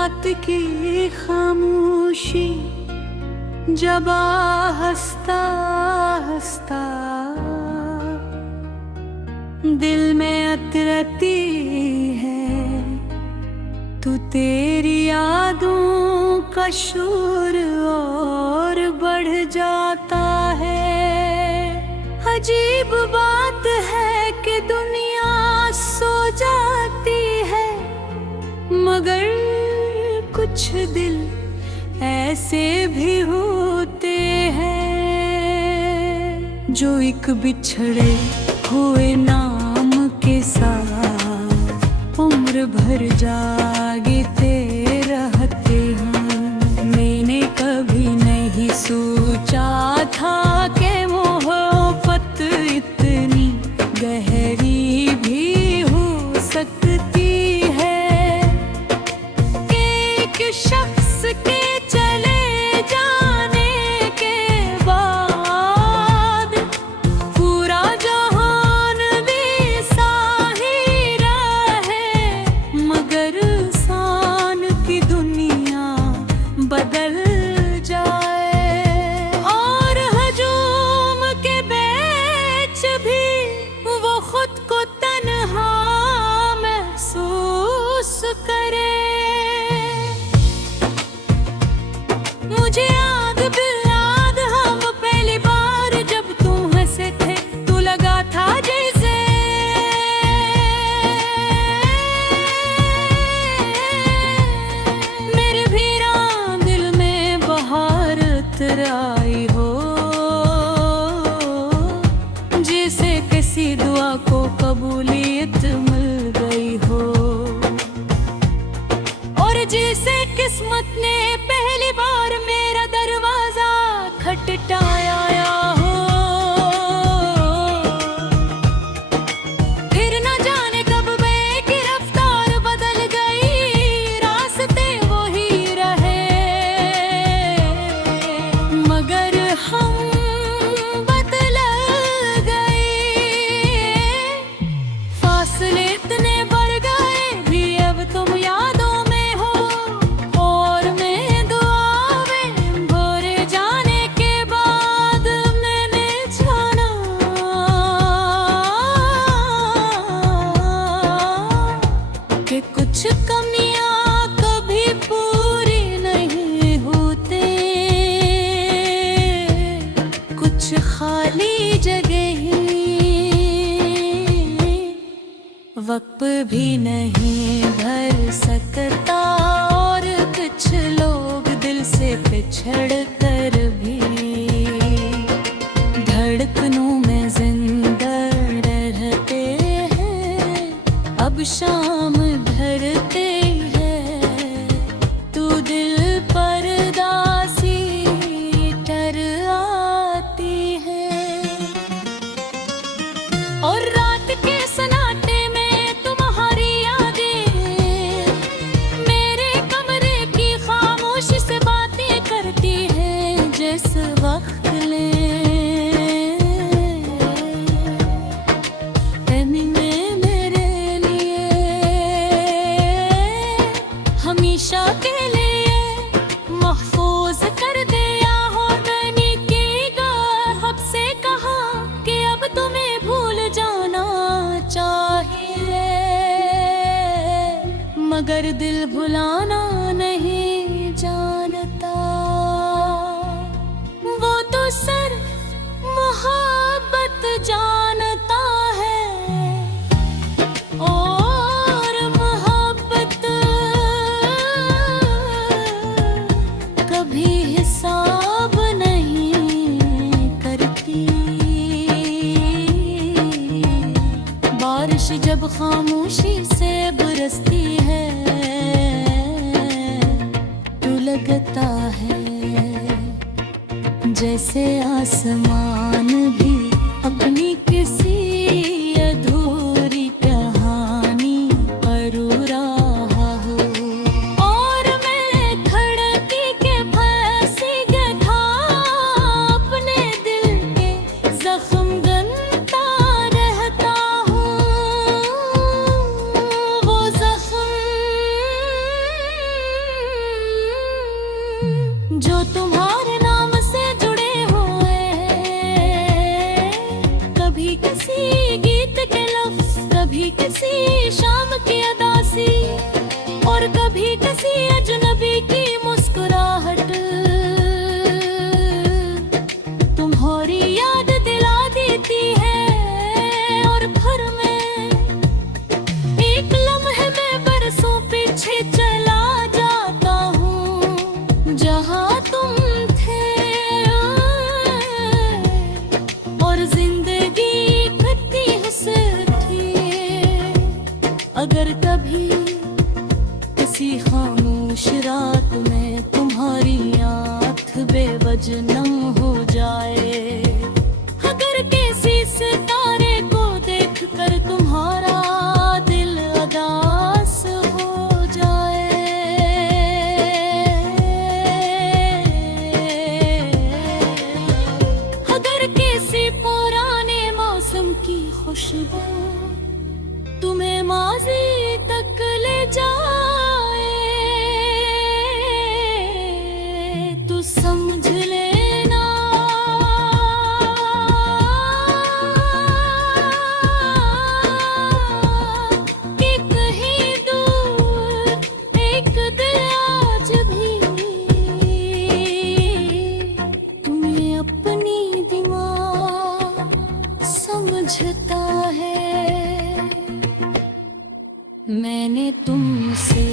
रात की खामोशी जब हंसता हंसता दिल में अतरती है, तू तेरी यादों का शोर और बढ़ जाता है। अजीब बात है कि दुनिया सो जाती है, मगर कुछ दिल ऐसे भी होते हैं जो एक बिछड़े हुए नाम के साथ उम्र भर जागते रहते हैं। मैंने कभी नहीं सोचा था कि मोहब्बत इतनी गहरी भी हो सकती है कि एक शख्स के चले जाने के बाद पूरा जहान भी साही रहे, मगर इंसान की दुनिया बदल जाए और हजूम के बीच भी वो खुद को तन्हा महसूस करे। मुझे याद बिलाद हम पहली बार जब तुम हंसे थे, तू लगा था जैसे मेरे वीरान दिल में बहार आई हो, जैसे किसी दुआ को कबूलियत मिल गई हो और जैसे किस्मत ने पहली बार मेरा दरवाजा खटखटाया हो। फिर न जाने कब मैं की रफ्तार बदल गई, रास्ते वही रहे, मगर हम बदल गए। फासले इतने बढ़ गए भी अब तुम यादों में हो और मैं दुआ में भरे जाने के बाद मैंने जाना कि कुछ कमियां कभी पूरी नहीं होते, कुछ खाली जगह वक्त भी नहीं भर सकता और कुछ लोग दिल से पिछड़ कर भी धड़कनों में जिंदा रहते हैं। अब शाम ढलते हैं, तू दिल पर दासी टर आती है और रात के सन्नाटे में तुम्हारी यादें मेरे कमरे की खामोशी से बातें करती हैं। जिस वक्त ले मेरे लिए हमेशा के लिए महफूज कर दिया हो, मैंने की गाहब से कहा कि अब तुम्हें भूल जाना चाहिए, मगर दिल भुलाना नहीं जानता। वो तो सिर्फ मोहब्बत जानता है और मोहब्बत कभी हिसाब नहीं करती। बारिश जब खामोशी से बरसती है तो लगता है जैसे आसमान भी अपनी किसी अधूरी कहानी पर रहा हो और मैं खिड़की के फंसी था अपने दिल के जख्म गनता रहता हूँ। अगर कभी किसी खामोश रात में तुम्हारी आँख बेवजह नम हो जाए, अगर किसी सितारे को देखकर तुम्हारा दिल उदास हो जाए, अगर किसी पुराने मौसम की खुशबू तुम्हें माज़ी तक ले जाए, तो समझ लेना कि कहीं दूर एक दिल आज भी तुम्हें अपनी दिमाग समझता है। मैंने तुमसे